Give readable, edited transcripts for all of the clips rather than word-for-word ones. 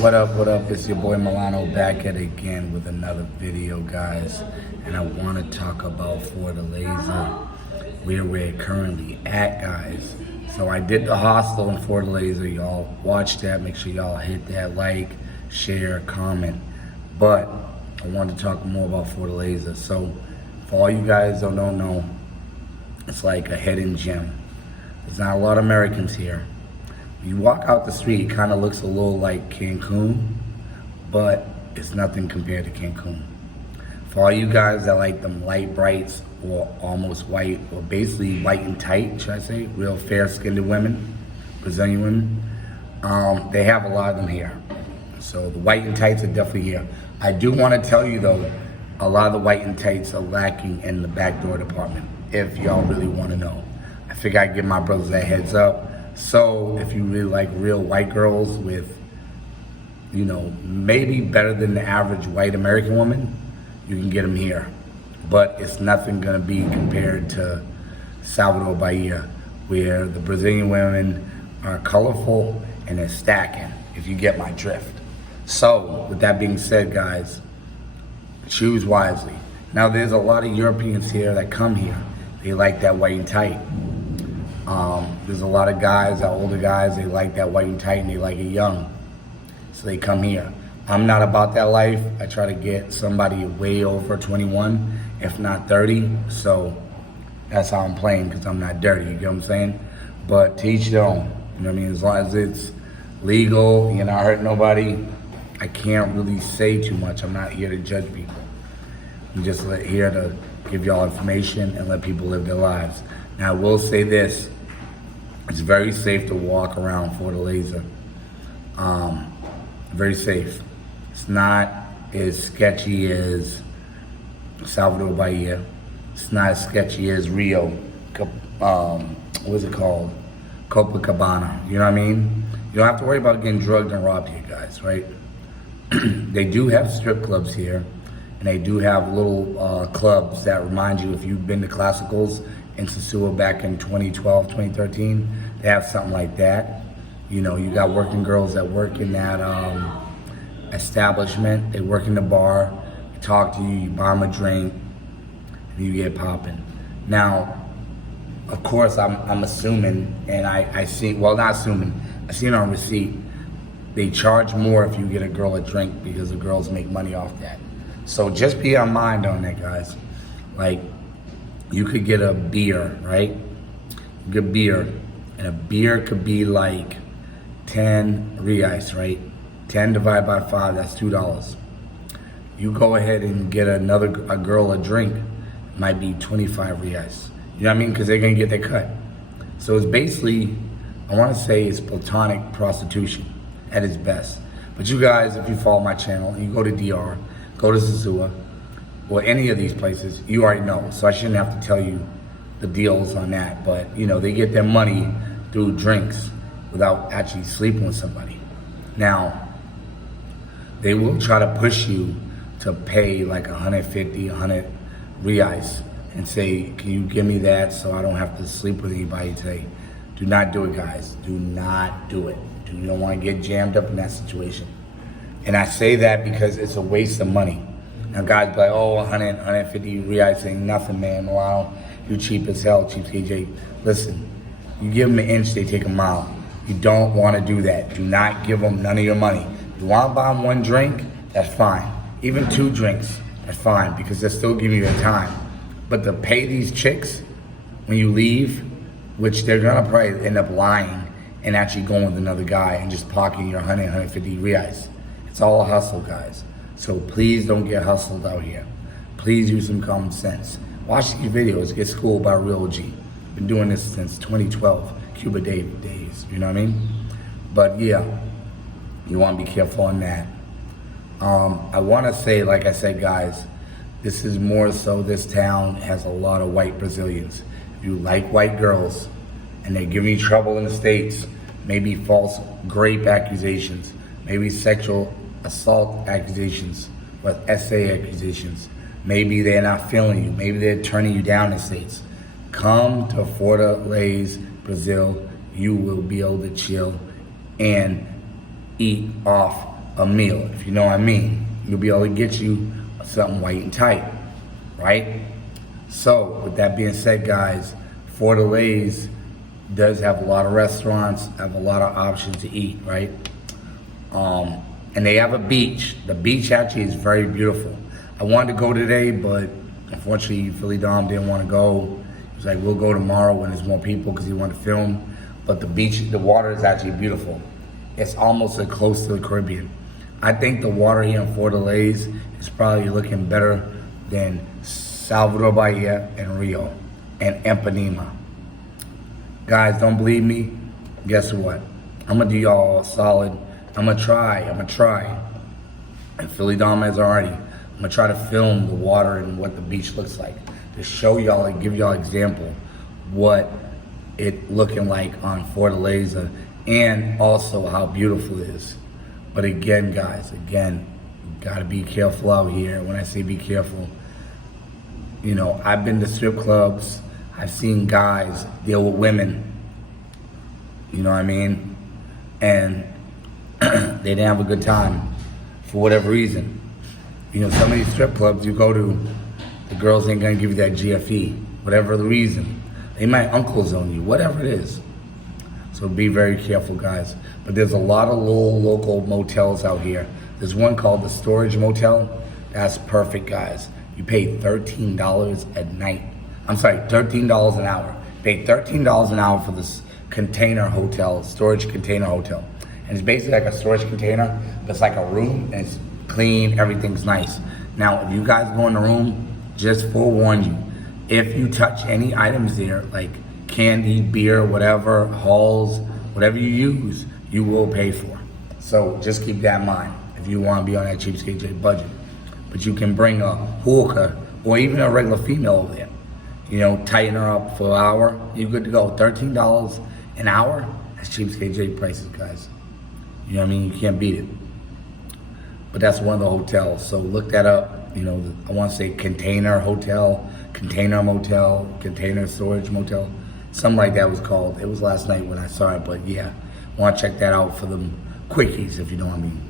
What up, what up? It's your boy Milano back at it again with another video, guys. And I want to talk about Fortaleza, where we're currently at, guys. So I did the hostel in Fortaleza. Y'all watch that. Make sure y'all hit that like, share, comment. But I want to talk more about Fortaleza. So for all you guys that don't know, it's like a hidden gem. There's not a lot of Americans here. You walk out the street, it kind of looks a little like Cancun, but it's nothing compared to Cancun. For all you guys that like them light brights or almost white, or basically white and tight, should I say, real fair-skinned women, Brazilian women, they have a lot of them here. So the white and tights are definitely here. I do want to tell you though, a lot of the white and tights are lacking in the backdoor department, if y'all really want to know. I figure I'd give my brothers that heads up. So if you really like real white girls with, you know, maybe better than the average white American woman, you can get them here. But it's nothing gonna be compared to Salvador Bahia, where the Brazilian women are colorful and they're stacking, if you get my drift. So with that being said, guys, choose wisely. Now there's a lot of Europeans here that come here. They like that white and tight. There's a lot of guys, older guys, they like that white and tight and they like it young. So they come here. I'm not about that life. I try to get somebody way over 21, if not 30. So that's how I'm playing, because I'm not dirty, you get what I'm saying? But to each their own, you know what I mean? As long as it's legal, you're not hurting nobody, I can't really say too much. I'm not here to judge people. I'm just here to give y'all information and let people live their lives. Now I will say this, it's very safe to walk around Fortaleza. Very safe. It's not as sketchy as Salvador Bahia. It's not as sketchy as Rio, what's it called? Copacabana, you know what I mean? You don't have to worry about getting drugged and robbed here, guys, right? They do have strip clubs here, and they do have little clubs that remind you, if you've been to Classicals in Sosua back in 2012, 2013, they have something like that. You know, you got working girls that work in that establishment. They work in the bar, they talk to you, you buy them a drink, and you get popping. Now, of course, I'm assuming, and I see, well, not assuming, I see it on receipt, they charge more if you get a girl a drink, because the girls make money off that. So just be on mind on that, guys. Like, you could get a beer, right? You get beer, and a beer could be like 10 reais, right? 10 divided by 5, that's $2. You go ahead and get a girl a drink, it might be 25 reais. You know what I mean? Because they're gonna get their cut. So it's basically, I wanna say it's platonic prostitution at its best. But you guys, if you follow my channel, you go to DR, go to Sosua, or any of these places, you already know. So I shouldn't have to tell you the deals on that. But you know, they get their money through drinks without actually sleeping with somebody. Now, they will try to push you to pay like 150, 100 reais and say, can you give me that so I don't have to sleep with anybody today? Do not do it, guys. Do not do it. You don't want to get jammed up in that situation. And I say that because it's a waste of money. Now guys be like, oh, 100, 150 reais ain't nothing, man. Wow, you cheap as hell, cheap KJ. Listen, you give them an inch, they take a mile. You don't want to do that. Do not give them none of your money. You want to buy them one drink, that's fine. Even 2 drinks, that's fine, because they're still giving you their time. But to pay these chicks when you leave, which they're gonna probably end up lying and actually going with another guy and just pocketing your 100, 150 reais. It's all a hustle, guys. So please don't get hustled out here. Please use some common sense. Watch these videos, get schooled by real OG. Been doing this since 2012, Cuba days, you know what I mean? But yeah, you wanna be careful on that. I wanna say, like I said, guys, this is more so, this town has a lot of white Brazilians. If you like white girls and they're giving you trouble in the States, maybe false rape accusations, maybe sexual assault accusations, with SA accusations, maybe they're not feeling you, maybe they're turning you down in the States, come to Fortaleza, Brazil. You will be able to chill and eat off a meal, if you know what I mean. You'll be able to get you something white and tight, right? So, with that being said, guys, Fortaleza does have a lot of restaurants, have a lot of options to eat, right? And they have a beach. The beach actually is very beautiful. I wanted to go today, but unfortunately, Philly Dom didn't want to go. He was like, we'll go tomorrow when there's more people because he wanted to film. But the beach, the water is actually beautiful. It's almost like close to the Caribbean. I think the water here in Fortaleza is probably looking better than Salvador Bahia and Rio and Ipanema. Guys, don't believe me? Guess what? I'm gonna do y'all a solid. I'm gonna try. And Philly Dom has already. I'm gonna try to film the water and what the beach looks like to show y'all and give y'all example what it looking like on Fortaleza and also how beautiful it is. But again, guys, you gotta be careful out here. When I say be careful, you know, I've been to strip clubs. I've seen guys deal with women. You know what I mean? And they didn't have a good time for whatever reason. You know, some of these strip clubs you go to, the girls ain't gonna give you that GFE, whatever the reason. They might uncles on you, whatever it is. So be very careful, guys. But there's a lot of little local motels out here. There's one called the Storage Motel. That's perfect, guys. You pay $13 a night. I'm sorry, $13 an hour. You pay $13 an hour for this container hotel, storage container hotel. And it's basically like a storage container, but it's like a room and it's clean, everything's nice. Now, if you guys go in the room, just forewarn you, if you touch any items there, like candy, beer, whatever, halls, whatever you use, you will pay for. So just keep that in mind if you want to be on that cheapskate budget. But you can bring a hookah or even a regular female over there. You know, tighten her up for an hour, you're good to go. $13 an hour, that's cheapskate J prices, guys. You know what I mean? You can't beat it. But that's one of the hotels, so look that up. You know, I want to say container hotel, container motel, container storage motel. Something like that was called. It was last night when I saw it, but yeah. Want to check that out for them quickies, if you know what I mean.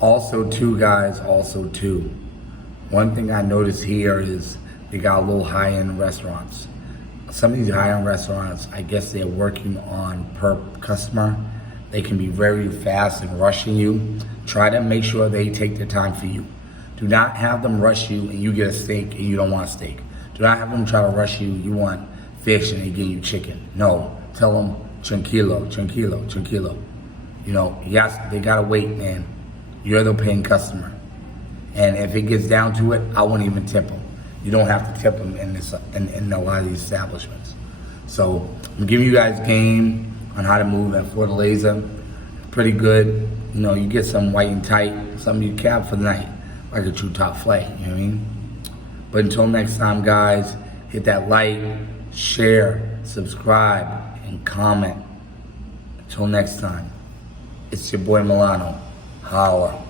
Also too, guys, one thing I noticed here is they got a little high-end restaurants. Some of these high-end restaurants, I guess they're working on per customer. They can be very fast and rushing you. Try to make sure they take the time for you. Do not have them rush you and you get a steak and you don't want steak. Do not have them try to rush you, you want fish and they give you chicken. No, tell them tranquilo. You know, yes, they gotta wait, man. You're the paying customer. And if it gets down to it, I won't even tip them. You don't have to tip them in a lot of these establishments. So I'm giving you guys game on how to move at Fortaleza. Pretty good. You know, you get some white and tight, something you cab for the night, like a true top flight, you know what I mean? But until next time, guys, hit that like, share, subscribe, and comment. Until next time, it's your boy Milano. Holla.